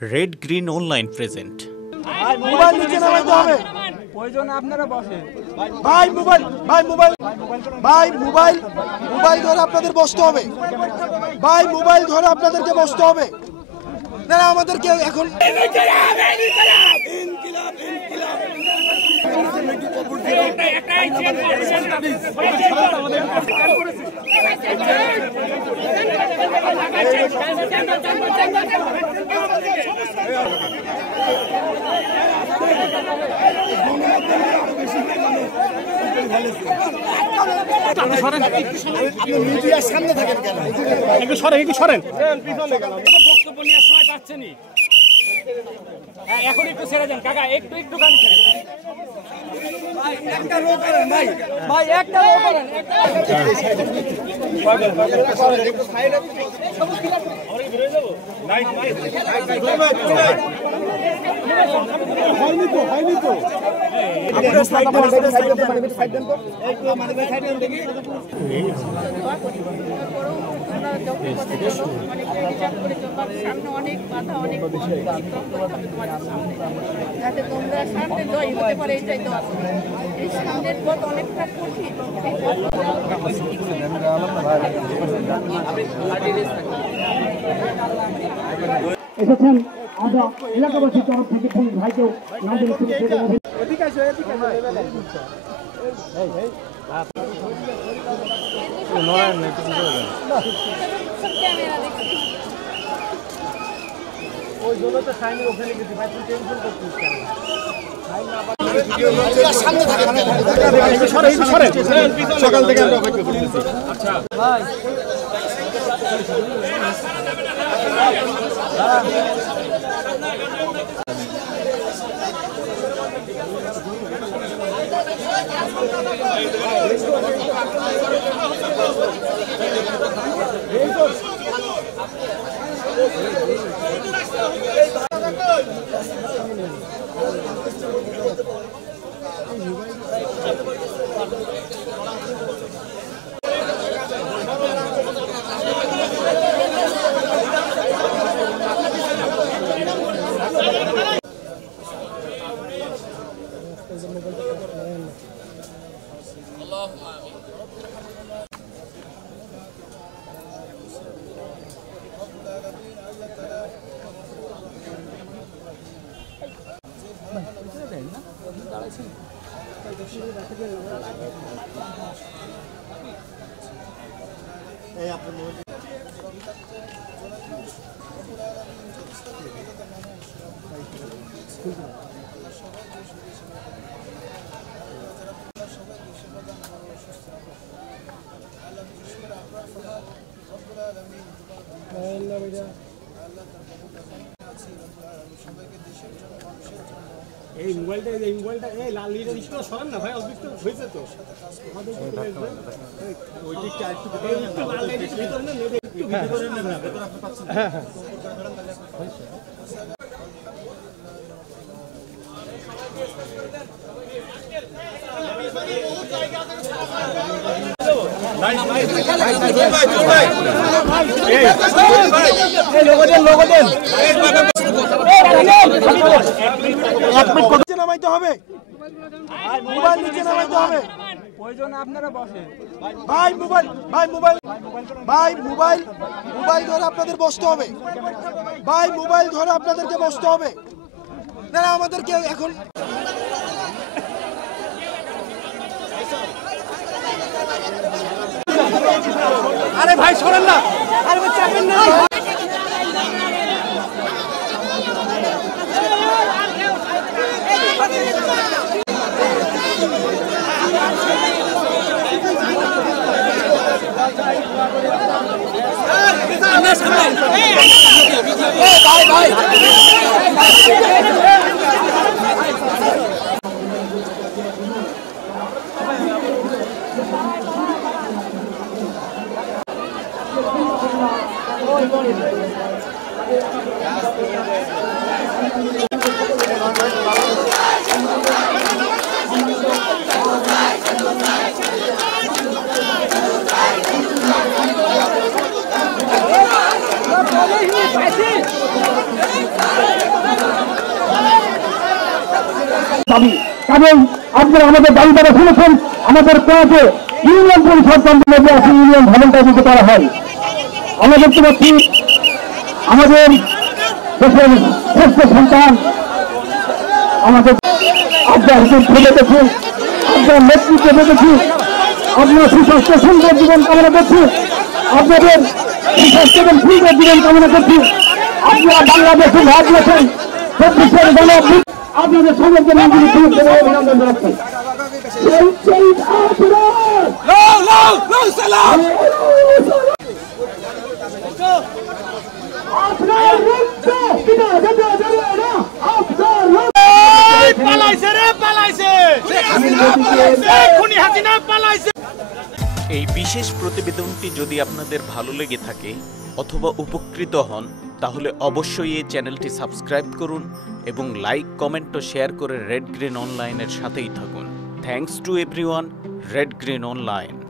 Red green online present. Mobile নিচে নামাইতে হবে। প্রয়োজন আপনারা বসেন। ভাই মোবাইল ধরে আপনাদের বসতে হবে। ভাই মোবাইল ধরে আপনাদেরকে বসতে হবে। না আমাদেরকে এখন সামনে থাকেন কেন? একটু সরেন। বক্তব্য নেওয়ার সময় পাচ্ছেনি। এখন একটু ছেড়ে দেন কাকা, একটু গান ছেড়ে দেন। একটা রো করেন ভাই একটা রো করেন। একটু সাইডে আমরা কি বেরিয়ে যাব? হয়নি তো আপনারা সাইড দেন তো একটু মানে সাইড দেন দেখি। সামনে অনেক বাধা, অনেক যাতে তোমরা সামনে জয় হতে পারে, এটাই তো আছে। এই সামনের পথ অনেকটা কঠিন। এসেছেন আমরা এলাকাবাসীর তরফ থেকে পুলিশ ভাইকেও নামদের ওই জন্য তো সাইনের ওখানে গেছি ভাই, তুই টেনশন করছিস কেন? সকাল থেকে আমরা অপেক্ষা করতেছি। আচ্ছা ভাই এই মোবাইলটা লাল লিটার ইস্যু সরান না ভাই, অল্প হয়েছে তো আমাদের ওই দিকটা একটু ভিতরে না নেবে, একটু ভিতরে নেবে না, ভেতরে আপনি পাচ্ছেন। হ্যাঁ নামাইতে হবে। মোবাইল নিচে নামাইতে হবে। প্রয়োজন আপনারা বসেন। ভাই মোবাইল ধরে আপনাদের বসতে হবে। ভাই মোবাইল ধরে আপনাদেরকে বসতে হবে। না আমাদেরকে এখন আরে ভাই সরেন না, আরে ভাই চাপেন না। ভাই Vai, দাবি। কারণ আপনারা আমাদের দাবি দ্বারা শুনেছেন, আমাদের কোয়াতে ইউনিয়ন পরিষদ কেন্দ্রে আসে ইউনিয়ন ভবনটা দিতে করা হয়। আমরা দেখতে পাচ্ছি আমাদের দেশের শ্রেষ্ঠ সন্তান আমাদের আপনার দেখেছি, আপনার নেতৃত্বে দেখেছি, আপনার সুস্বাস্থ্য সুন্দর জীবন কামনা করছি, আপনাদের সুস্বাস্থ্য এবং সুন্দর জীবন কামনা করছি। আপনারা বাংলাদেশে ভাগ দিয়েছেন, আপনাদের সকলকে অভিনন্দন জানাচ্ছি। এই বিশেষ প্রতিবেদনটি যদি আপনাদের ভালো লেগে থাকে অথবা উপকৃত হন তাহলে অবশ্যই এই চ্যানেলটি সাবস্ক্রাইব করুন এবং লাইক, কমেন্ট ও শেয়ার করে রেড গ্রিন অনলাইনের সাথেই থাকুন। Thanks to everyone, red green online.